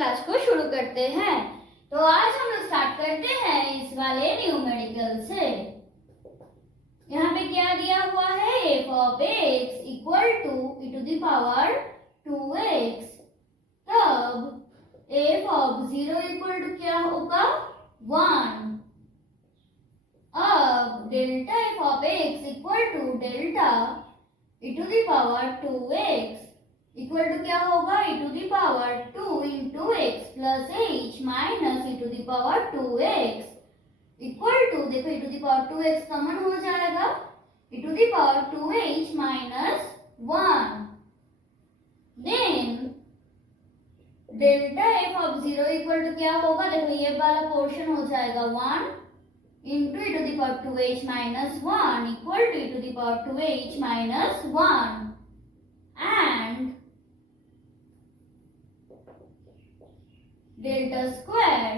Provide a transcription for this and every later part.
Class को शुरू करते हैं। तो आज हम लोग स्टार्ट करते हैं इस वाले न्यूमेरिकल से। यहाँ पे क्या दिया हुआ है, f of x equal to e to the power 2x। तब f of 0 इक्वल टू क्या होगा, 1। अब delta f of x equal to delta e to the power 2x equal to क्या होगा, e to the power 2 into X plus h minus e to the power 2x equal to, देखो e to the power 2x common हो जाएगा, e to the power 2h minus 1। Then delta f of 0 equal to क्या होगा, देखो ये वाला portion हो जाएगा 1 into e to the power 2h minus 1 equal to e to the power 2h minus 1 and delta square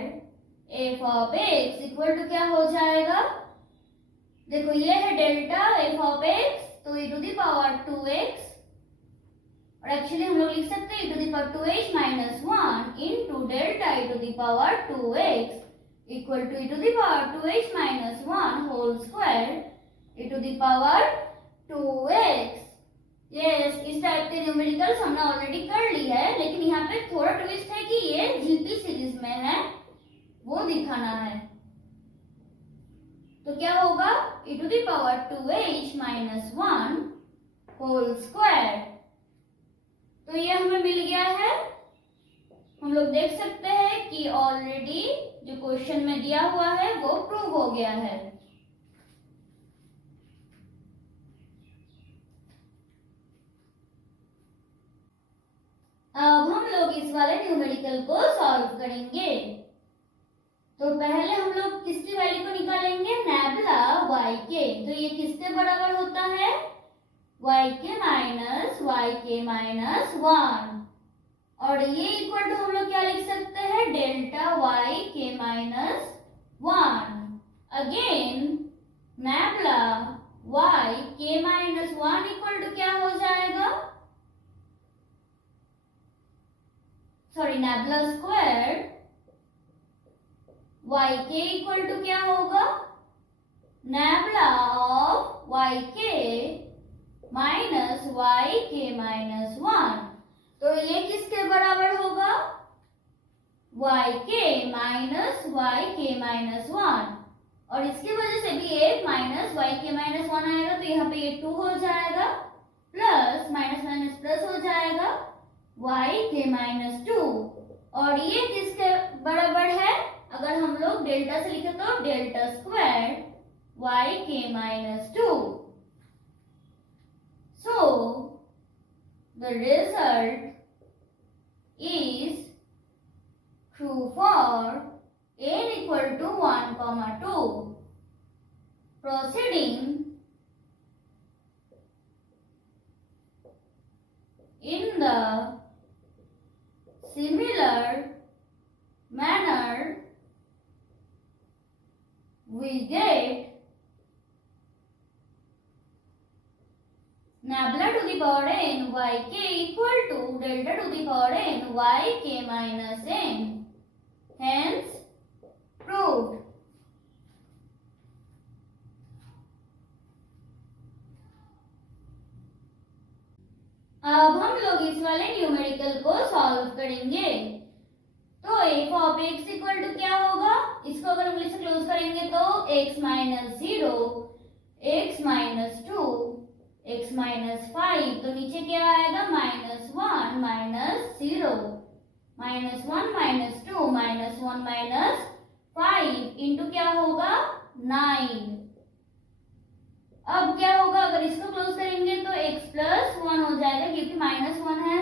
f of x equal to क्या हो जाएगा, देखो ये है डेल्टा f ऑफ x, तो e to the power 2x और actually हम लोग लिख सकते हैं e to the power 2h minus 1 into delta e to the power 2x equal to e to the power 2h minus 1 whole square e to the power 2x। Yes, इस type के numericals हमने already कर लिया है, लेकिन यहाँ पे थोड़ा ट्विस्ट है कि ये जीपी सीरीज में है, वो दिखाना है। तो क्या होगा, e to the power 2h minus 1 whole square. तो ये हमें मिल गया है। हम लोग देख सकते हैं कि ऑलरेडी जो क्वेश्चन में दिया हुआ है वो प्रूव हो गया है। अब हम लोग इस वाले न्यूमेरिकल को सॉल्व करेंगे। तो पहले हम लोग किसकी वैल्यू को निकालेंगे, नैबला y के। तो ये किसके बराबर होता है, y के माइनस 1। और ये इक्वल टू हम लोग क्या लिख सकते हैं, डेल्टा y के माइनस 1। अगेन नैबला y के माइनस 1 इक्वल टू क्या हो जाएगा, सॉरी नैबला स्क्वायर y के इक्वल टू क्या होगा, नैबला ऑफ y के माइनस y के माइनस 1। तो ये किसके बराबर होगा, y के माइनस 1। और इसकी वजह से भी एक माइनस y के माइनस 1 आएगा, तो यहाँ पे ये 2 हो जाएगा, प्लस माइनस माइनस प्लस हो जाएगा y के माइनस 2। और ये किसके बराबर है, अगर हम लोग डेल्टा से लिखे तो डेल्टा स्क्वायर y के minus 2। So the result is true for n equal to 1, 2. Proceeding in the similar manner, we get nabla to the power n yk equal to delta to the power n yk minus n. Hence proved. अब हम लोग इस वाले numerical को solve करेंगे। तो f of x equal to क्या होगा, इसको अगर इंग्लिश से क्लोज करेंगे तो x minus 0, x minus 2, x minus 5। तो नीचे क्या आएगा, minus 1 minus 0, minus 1 minus 2 minus 1 minus 5 into क्या होगा, 9। अब क्या होगा, अगर इसको क्लोज करेंगे तो x प्लस 1 हो जाएगा, क्योंकि माइनस 1 है,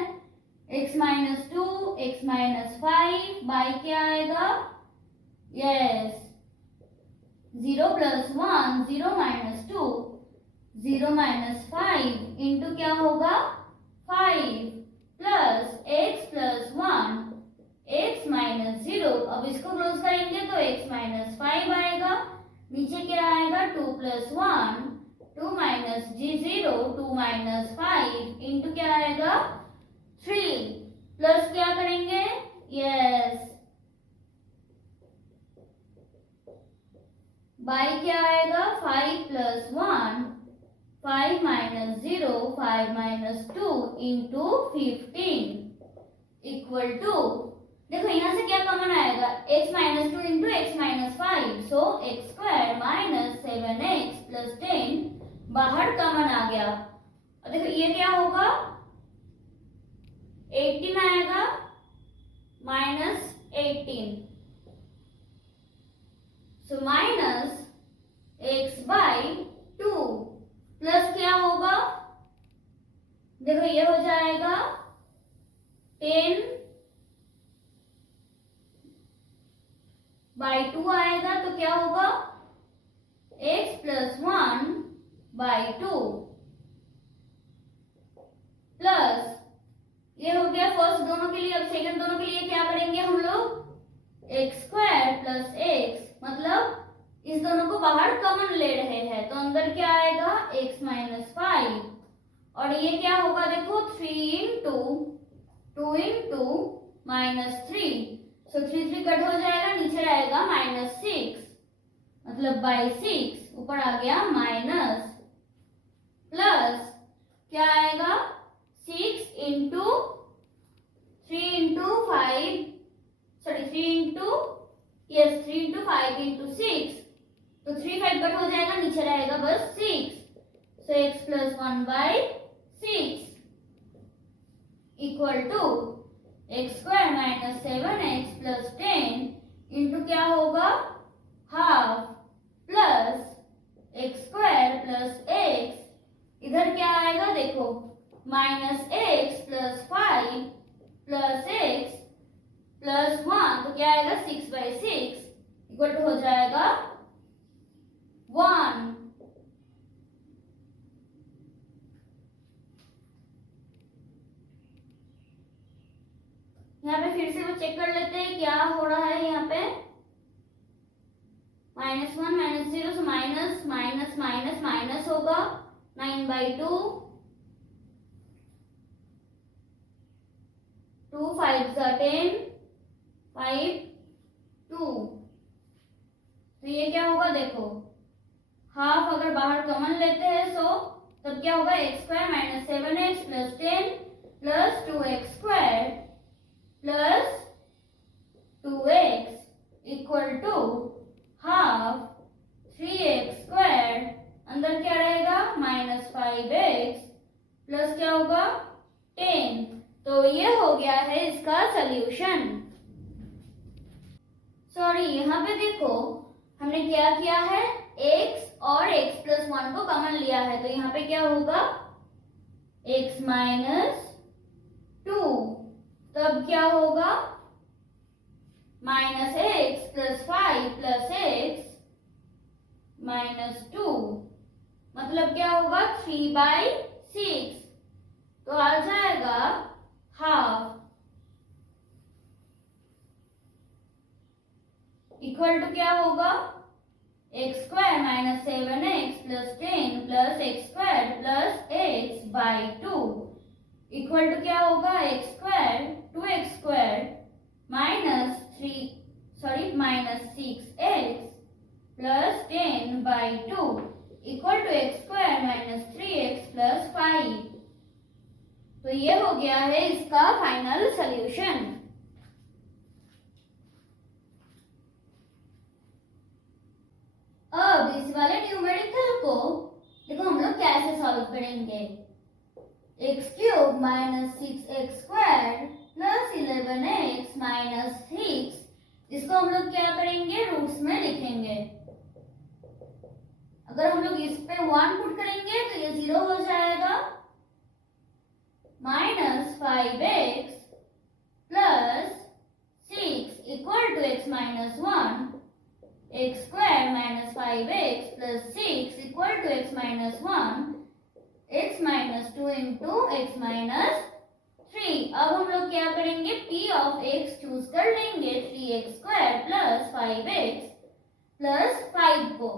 x minus 2, x minus 5 by क्या आएगा, yes 0 plus 1 0 minus 2 0 minus 5 into क्या होगा, 5 plus x plus 1 x minus 0। अब इसको क्लोज करेंगे तो x माइनस 5 आएगा, नीचे क्या आएगा, 2 plus 1 2 minus g0 2 minus 5 into क्या आएगा, 3 प्लस क्या करेंगे, यस बाई क्या आएगा 5 + 1, 5 - 0, 5 - 2 इंटू 15 इक्वल टू, देखो यहाँ से क्या कॉमन आएगा, x - 2 इंटू x - 5, सो x² - 7x + 10 बाहर कॉमन आ गया। और देखो ये क्या होगा, 18 आएगा -18, सो -x/2 प्लस क्या होगा, देखो ये हो जाएगा 10/2 आएगा, तो क्या होगा x + 1/2 प्लस ये हो गया फर्स्ट दोनों के लिए। अब सेकंड दोनों के लिए क्या करेंगे हम लोग, x² + x, मतलब इस दोनों को बाहर कॉमन ले रहे हैं, तो अंदर क्या आएगा x - 5, और ये क्या होगा, देखो 3 इंटू 2 इंटू -3, सो 3 कट हो जाएगा, नीचे आएगा -6, मतलब /6, ऊपर आ गया माइनस, प्लस क्या आएगा 6 into 3 into 5, sorry 3 into 5 into 6, तो 3 5 कट हो जाएगा, नीचे रहेगा बस 6, so x + 1/6 equal to x² - 7x + 10 into क्या होगा हाफ, प्लस x² + x, इधर क्या आएगा देखो -x + 5 + x + 1, तो क्या आएगा 6/6 इक्वल टू हो जाएगा 1। यहाँ पे फिर से वो चेक कर लेते हैं क्या हो रहा है, यहाँ पे -1 - 0, so minus minus minus minus होगा 9/2, 2 5 10, 5 2, तो ये क्या होगा देखो, हाफ अगर बाहर कॉमन लेते हैं सो तब क्या होगा x² - 7x + 10 + 2x² + 2x equal to half 3x², अंदर क्या रहेगा -5x प्लस क्या होगा 10, तो ये हो गया है इसका सॉल्यूशन। सॉरी यहाँ पे देखो हमने क्या किया है, x और x + 1 को कॉमन लिया है, तो यहाँ पे क्या होगा x - 2, तब क्या होगा -x + 5 + x - 2, मतलब क्या होगा 3/6, तो आ जाएगा हाफ इक्वल टू क्या होगा x² - 7x + 10 + x² + x/2 equal to क्या होगा x² 2x² -6x + 10/2 equal to x² - 3x + 5, तो ये हो गया है इसका फाइनल सॉल्यूशन। अब इस वाले न्यूमेरिकल को देखो हम लोग कैसे सॉल्व करेंगे, x³ - 6x² + 11x - 6, इसको हम लोग क्या करेंगे रूट्स में लिखेंगे। अगर हम लोग इस पे 1 पुट करेंगे तो ये 0 हो जाएगा, -5x + 6 equal to x - 1, x² - 5x + 6 equal to x - 1, x - 2 into x - 3। अब हम लोग क्या करेंगे, p ऑफ x चूज कर लेंगे 3x² + 5x + 5 को,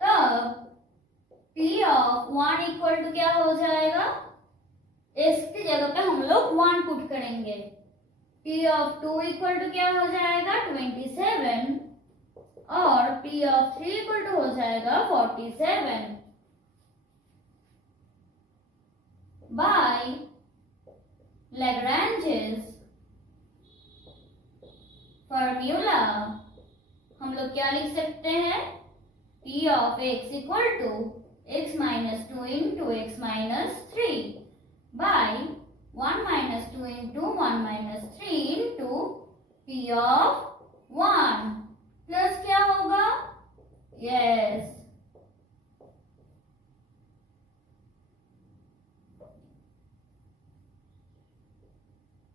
तब p ऑफ 1 इक्वल टू क्या हो जाएगा, इसकी जगह पे हम लोग 1 पुट करेंगे, p ऑफ 2 इक्वल टू क्या हो जाएगा 27, और P of 3 इक्वल टू हो जाएगा 47 बाय Lagrange's फॉर्मूला। हम लोग क्या लिख सकते हैं? P of x equal to x minus 2 into x minus 3 by 1 minus 2 into 1 minus 3 into P of 1 plus क्या होगा? यस,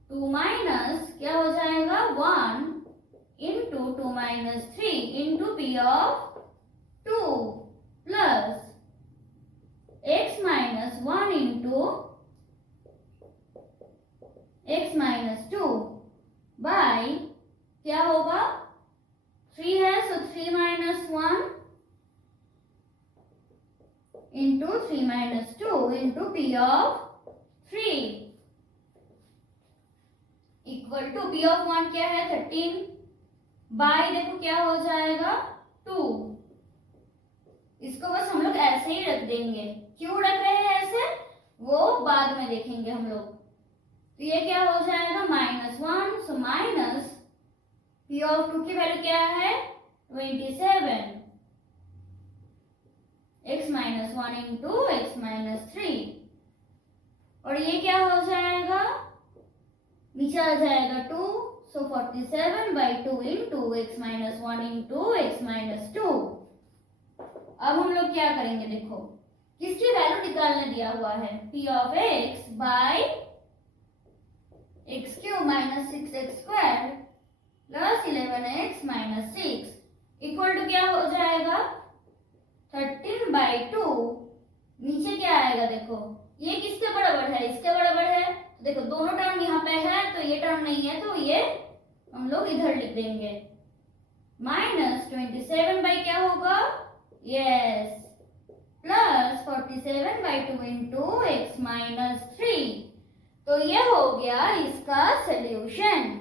टू माइनस क्या हो जाएगा? 1 into 2 minus 3 into P of 2 plus x minus 1 into x minus 2 by क्या होगा? 3 है, so 3 minus 1 into 3 minus 2 into P of 3 equal to P of 1 क्या है? 13 बाय देखो क्या हो जाएगा? 2। इसको बस हम लोग ऐसे ही रख देंगे। क्यों रख रहे हैं ऐसे, वो बाद में देखेंगे हम लोग। तो ये क्या हो जाएगा? -1, सो माइनस P of 2 की वैल्यू क्या है? 27 x minus 1 into x minus 3 और ये क्या हो जाएगा? नीचे आ जाएगा 2, सो 47 by 2 into x minus 1 into x minus 2। अब हम लोग क्या करेंगे? देखो किसकी वैल्यू निकालने दिया हुआ है? P of x by X cube minus 6x square plus 11x minus 6 equal to क्या हो जाएगा? 13 बाई 2। नीचे क्या आएगा? देखो ये किसके बराबर है? इसके बराबर है। तो देखो दोनों टर्म यहाँ पे है, तो ये टर्म नहीं है, तो ये हम लोग इधर लिख देंगे। -27 बाई क्या होगा? Yes, plus 47 by 2 into x minus 3। तो ये हो गया इसका सॉल्यूशन।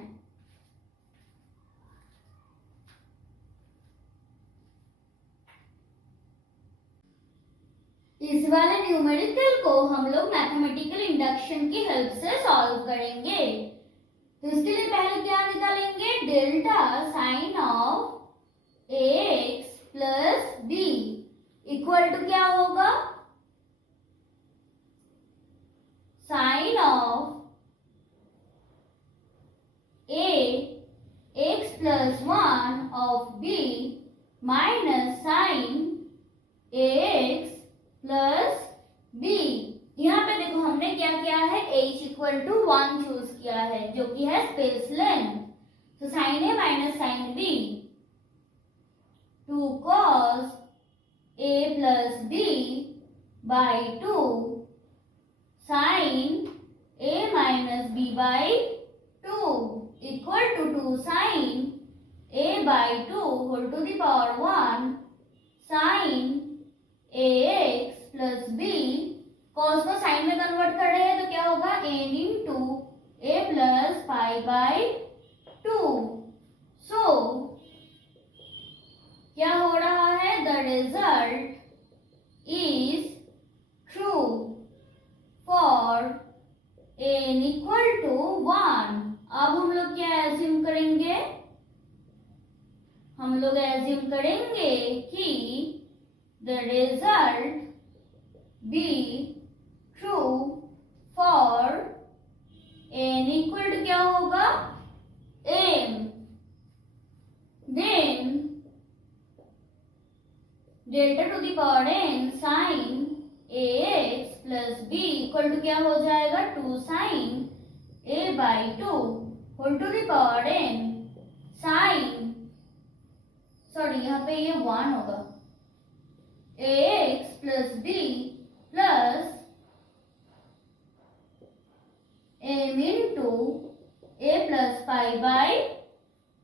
इस वाले न्यूमेरिकल को हम लोग मैथमेटिकल इंडक्शन की हेल्प से सॉल्व करेंगे। तो इसके लिए पहले क्या निकालेंगे? Delta sine of ax plus b equal to क्या होगा? Sine of a x plus 1 of b minus sine ax plus b। यहाँ पे देखो हमने क्या किया है? h इक्वल टू 1 चूज किया है, जो कि है स्पेस लेंथ। तो sine a minus sine b 2 cos a plus b by 2 sine a minus b by 2 equal to 2 sine a by 2 whole to the power 1 sine ax plus b। cos को sine में convert कर रहे हैं तो क्या होगा? n into a plus pi by 2। So क्या हो रहा है? The result is true for n equal to 1। अब हम लोग क्या एज्यूम करेंगे? हम लोग एज्यूम करेंगे कि the result be true for n equal to क्या होगा? m। then delta to the power n sin ax plus b equal to क्या हो जाएगा? 2 sin a by 2 whole to the power n sin, sorry यहाँ पे ये 1 होगा, ax plus b plus m into a plus pi by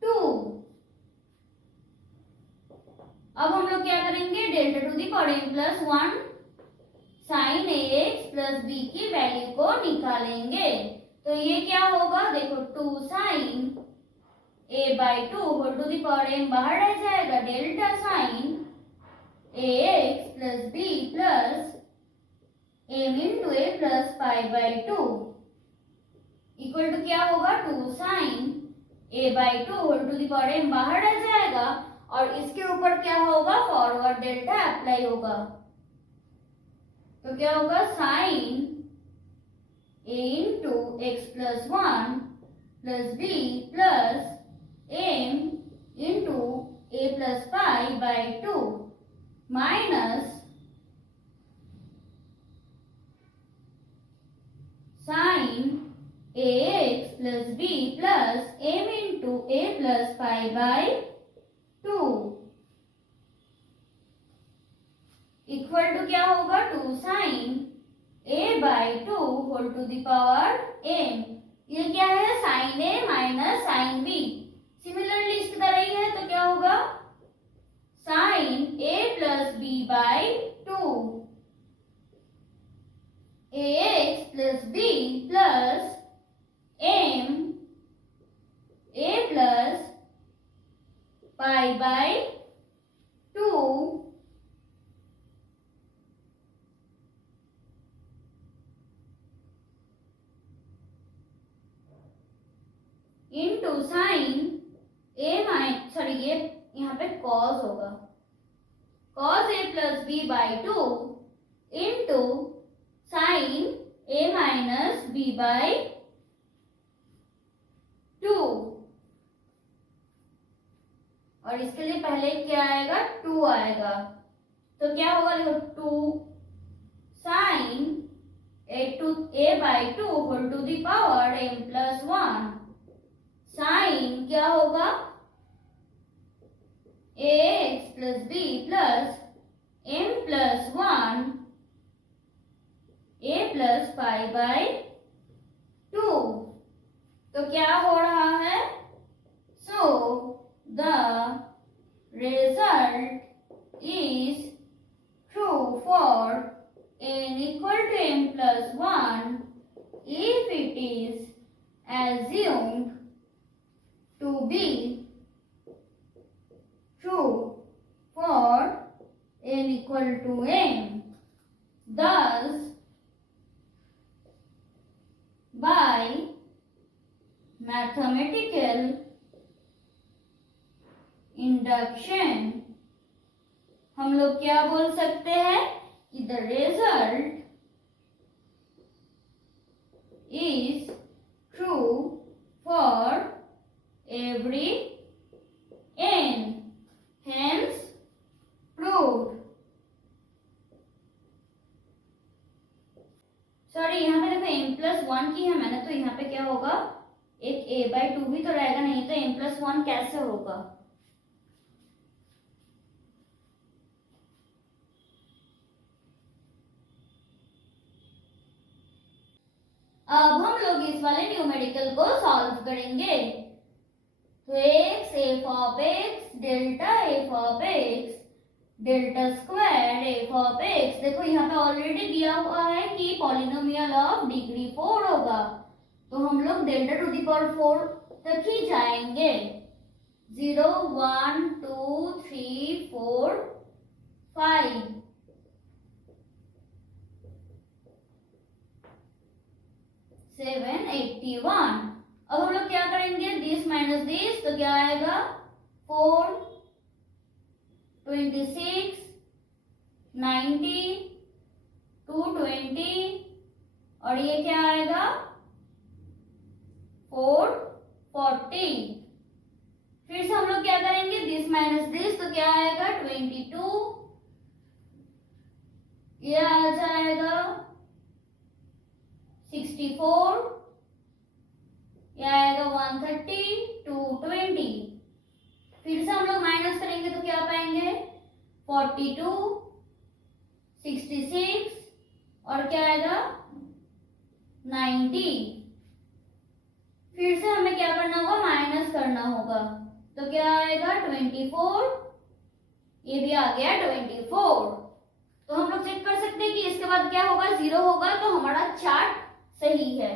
2। अब हम लोग क्या करेंगे? Delta to the power n plus 1 sine ax plus b की वैल्यू को निकालेंगे। तो ये क्या होगा? देखो 2 sine a/2 whole to the power m बाहर रह जाएगा, delta sine ax plus b plus m into a plus पाई/2 इक्वल टू क्या होगा 2 sine a/2 whole to the power m बाहर रह जाएगा और इसके ऊपर क्या होगा, फॉरवर्ड डेल्टा अप्लाई होगा। तो क्या होगा sine a into X plus 1 plus b plus m into a plus पाई/2 minus sine ax plus b plus m into a plus पाई/2 इक्वल टू क्या होगा 2 sine a/2 whole to the power m। ये क्या है, sine a minus sine b, similarly इसकी तरह ही है, तो क्या होगा sine a plus b/2 ax plus b plus m a plus पाई/2 इंटू साइन ये यहाँ पे कॉस होगा, cos a plus b/2 into sine a minus b/2 और इसके लिए पहले क्या आएगा 2 आएगा, तो क्या होगा देखो 2 sine a/2 whole to the power m plus 1 sine क्या होगा ax plus b plus m plus 1 a plus pi. तो क्या हो रहा है, so the result is true for n equal to m plus 1 if it is assumed to be true for n equal to m. Thus, by mathematical induction हम लोग क्या बोल सकते हैं कि the result is true for every n, hence proved। Sorry यहाँ पे देखो m प्लस 1 की है मैंने, तो यहाँ पे क्या होगा एक a/2 भी तो रहेगा, नहीं तो m प्लस 1 कैसे होगा। अब हम लोग इस वाले न्यूमेरिकल को सॉल्व करेंगे। तो x f of x delta f of x delta square f of x, देखो यहाँ पे ऑलरेडी दिया हुआ है कि पॉलिनोमियल ऑफ डिग्री 4 होगा, तो हम लोग डेल्टा टू द पावर 4 तक ही जाएंगे। 0 1 2 3 4 5 7 81। अब हम लोग क्या करेंगे, दिस माइनस दिस, तो क्या आएगा 4 26 90 220 और ये क्या आएगा 4 40। फिर से हम लोग क्या करेंगे, दिस माइनस दिस, तो क्या आएगा 22, ये आ जाएगा 64, यह आएगा 130 220। फिर से हम लोग माइनस करेंगे तो क्या पाएंगे 42 66 और क्या आएगा 90। फिर से हमें क्या करना होगा, माइनस करना होगा, तो क्या आएगा 24, ये भी आ गया 24। तो हम लोग चेक कर सकते हैं कि इसके बाद क्या होगा, 0 होगा, तो हमारा चार्ट सही है।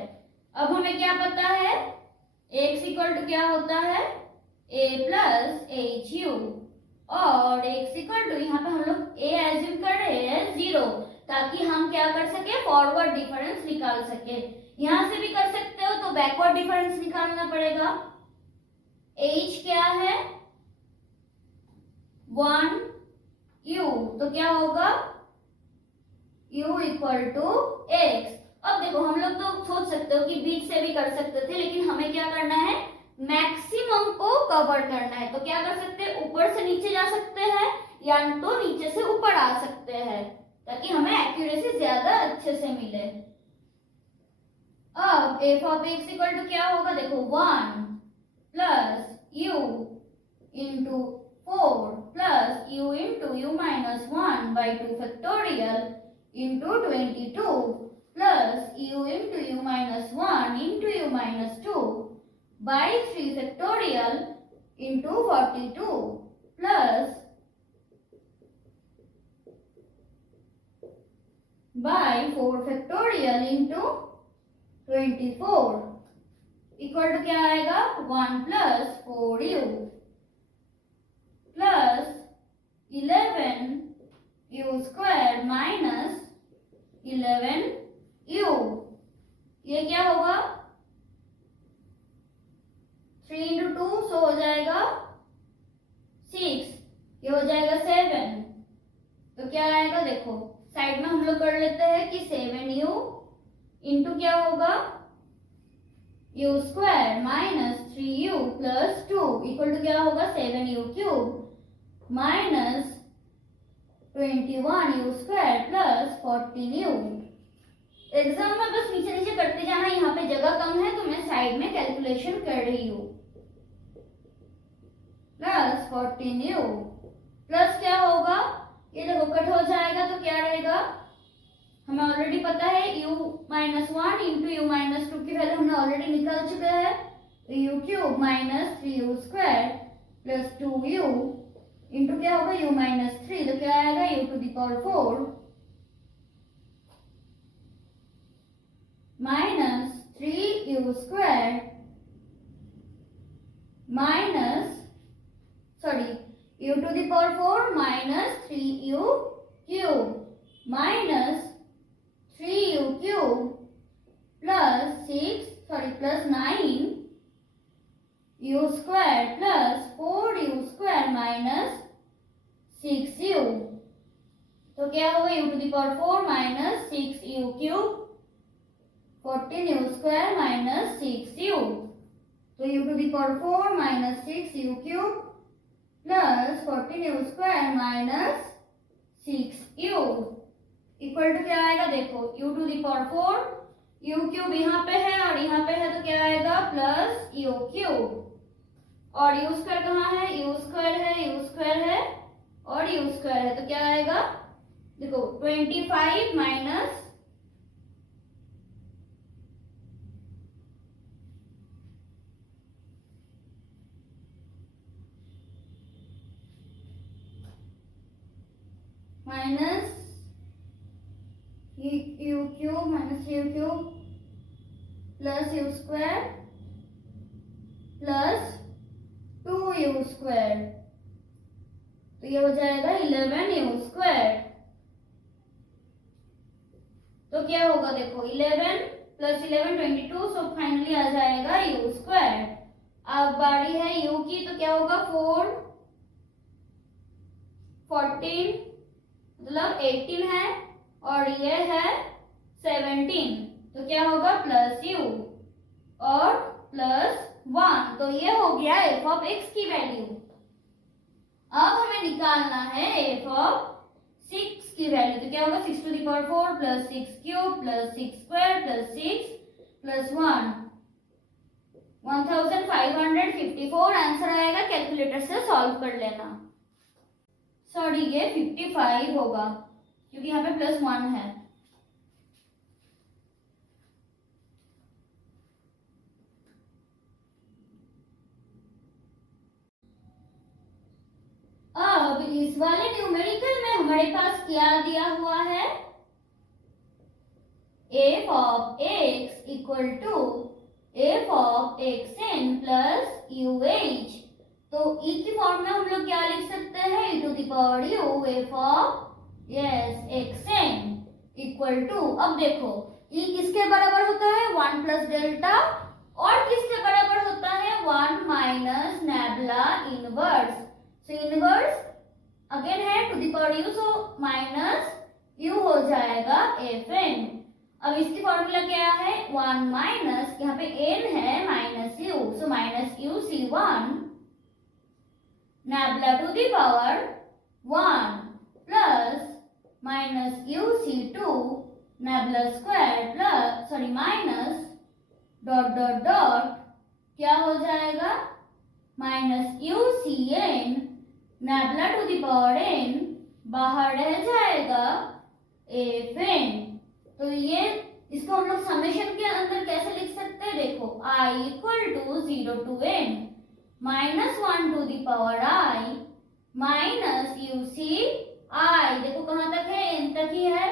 अब हमें क्या पता है, x इक्वल टू क्या होता है a प्लस एच यू और x इक्वल टू, यहाँ पे हम लोग a एज्यूम कर रहे हैं 0 ताकि हम क्या कर सके, फॉरवर्ड डिफरेंस निकाल सके। यहाँ से भी कर सकते हो तो बैकवर्ड डिफरेंस निकालना पड़ेगा। h क्या है 1 u, तो क्या होगा u इक्वल टू x। अब देखो हम लोग तो सोच सकते हो कि बीच से भी कर सकते थे, लेकिन हमें क्या करना है, मैक्सिमम को कवर करना है। तो क्या कर सकते हैं, ऊपर से नीचे जा सकते हैं या तो नीचे से ऊपर आ सकते हैं ताकि हमें एक्यूरेसी ज्यादा अच्छे से मिले। अब f of x equal to क्या होगा, देखो 1 plus u into 4 plus u into u minus 1 by 2 factorial into 22 plus u into u minus 1 into u minus 2 by 3 factorial into 42 plus by 4 factorial into 24 equal to क्या आएगा 1 plus 4u plus 11u square minus 11u। ये क्या होगा 3 into 2 सो हो जाएगा 6, ये हो जाएगा 7। तो क्या आएगा, देखो साइड में हम लोग कर लेते हैं कि 7u इंटू क्या होगा u square minus 3u plus 2 equal to क्या होगा 7u cube minus 21u square plus 14u। Exam में बस नीचे नीचे करते जाना, यहाँ पे जगह कम है तो मैं साइड में कैलकुलेशन कर रही हूँ। प्लस 14u प्लस क्या होगा, ये देखो कट हो जाएगा तो क्या रहेगा, हमें ऑलरेडी पता है u minus 1 into you minus 2 की वैल्यू हमने ऑलरेडी निकाल चुके हैं। तो u cube minus 3u square plus 2u into क्या होगा u माइनस 3, तो क्या आएगा u to the power 4 minus 3u square minus u to the power 4 minus 3u cube minus 3u cube plus 9u square plus 4u square minus 6u। तो क्या होगा u to the power 4 minus 6u cube 14u square minus 6u। तो u to the power 4 minus 6u cube plus 14u square minus 6u equal to क्या आएगा, देखो u to the power 4, u cube यहाँ पे है और यहाँ पे है तो क्या आएगा प्लस u क्यूब और u स्क्वायर कहाँ है, u स्क्वायर है, u स्क्वायर है और u स्क्वायर है तो क्या आएगा, देखो 25 minus u cube minus u cube plus u square plus 2u square, तो ये हो जाएगा 11u स्क्वायर। तो क्या होगा, देखो 11 प्लस 11 22, सो फाइनली आ जाएगा u स्क्वायर। अब बारी है u की, तो क्या होगा 4 14 मतलब 18 है और ये है 17, तो क्या होगा प्लस u और प्लस 1, तो ये हो गया f ऑफ x की वैल्यू। अब हमें निकालना है f ऑफ 6 की वैल्यू, तो क्या होगा 6 to the power 4 plus 6 cube plus 6 square plus 6 plus 1 1554 answer आएगा। कैलकुलेटर से सॉल्व कर लेना। सॉरी ये 55 होगा क्योंकि यहाँ पे प्लस 1 है। अब इस वाले न्यूमेरिकल में हमारे पास क्या दिया हुआ है, f of x equal to f of xn plus uh तो e की फॉर्म में हम लोग क्या लिख सकते हैं, e to the power u f of xn equal to, अब देखो e किसके बराबर होता है 1 प्लस डेल्टा और किसके बराबर होता है 1 minus nabla inverse. So inverse again है to the power u, so minus u हो जाएगा fn। अब इसकी फॉर्मूला क्या है 1 माइनस, यहाँ पे n है minus u, so minus u c1 nabla to the power 1 plus minus u c2 nabla square plus sorry minus dot dot dot क्या हो जाएगा minus u cn nabla to the power n बाहर रह जाएगा fn। तो ये इसको हम लोग समेशन के अंदर कैसे लिख सकते हैं, देखो I equal to 0 to n minus 1 to the power I minus u c I, देखो कहाँ तक है n तक ही है,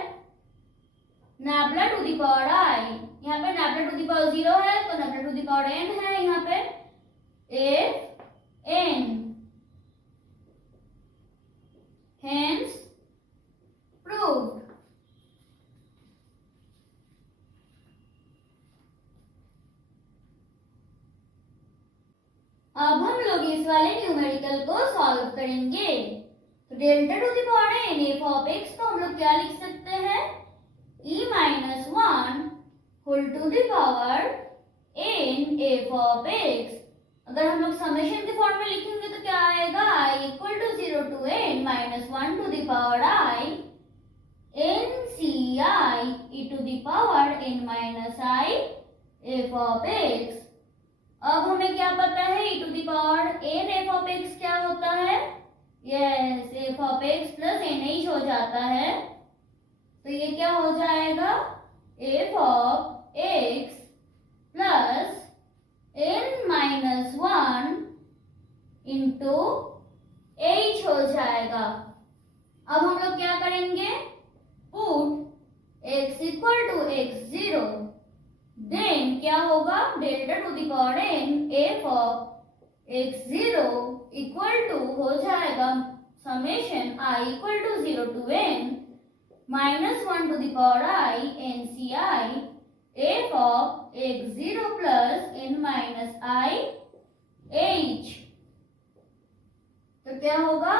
नैबला टू द पावर I, यहाँ पे नैबला टू द पावर 0 है तो नैबला टू द पावर n है, यहाँ पे fn hence proved। अब हम लोग इस वाले न्यूमेरिकल को सॉल्व करेंगे। तो delta to the power n f of x को हम लोग क्या लिख सकते हैं e minus 1 whole to the power n f of x। अगर हम लोग समेशन के फॉर्म में लिखेंगे तो क्या आएगा I equal to 0 to n minus 1 to the power I n c I e to the power n minus I f of x। अब हमें क्या पता है e to the power n f of x क्या होता है, yes f of x plus nh हो जाता है। तो ये क्या हो जाएगा f of x plus n minus 1 into h हो जाएगा। अब हम लोग क्या करेंगे, put x equal to x0, then क्या होगा delta to the power n f of x0 equal to हो जाएगा summation I equal to 0 to n minus 1 to the power I n c I f of x0 plus n minus I h। तो क्या होगा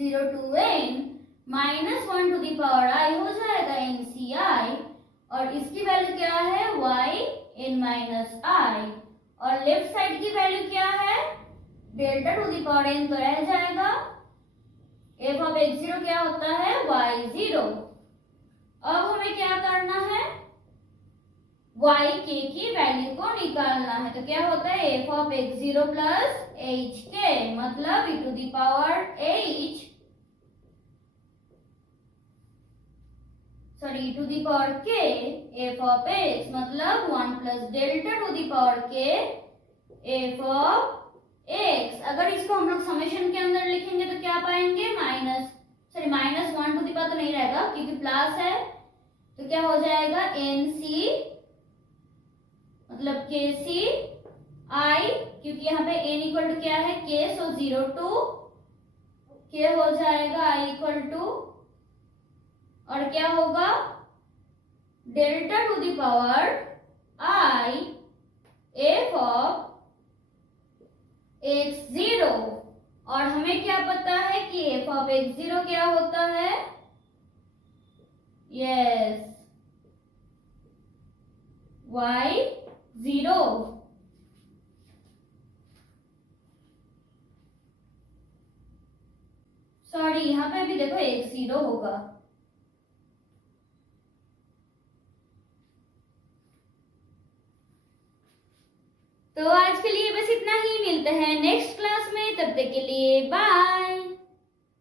0 to n minus 1 to the power I हो जाएगा n c I और इसकी value क्या है y n minus I और लेफ्ट साइड की वैल्यू क्या है delta to the power n तो रह जाएगा, f ऑफ x0 क्या होता है y0। अब हमें क्या करना है yk की वैल्यू को निकालना है। तो क्या होता है f of x0 plus hk मतलब e to the power h sorry e to the power k f of x मतलब 1 plus delta to the power k f of x। अगर इसको हम लोग समेशन के अंदर लिखेंगे तो क्या पाएंगे माइनस 1 टू द पावर तो नहीं रहेगा क्योंकि प्लस है, तो क्या हो जाएगा nc मतलब kc I क्योंकि यहाँ पे n इक्वल टू क्या है k, सो 0 टू k हो जाएगा I इक्वल टू और क्या होगा delta to the power I f of x0 और हमें क्या पता है कि f ऑफ x0 क्या होता है, यस y0। सॉरी यहाँ पे भी देखो x0 होगा। तो आज के लिए बस इतना ही, मिलते हैं नेक्स्ट क्लास में, तब तक के लिए बाय।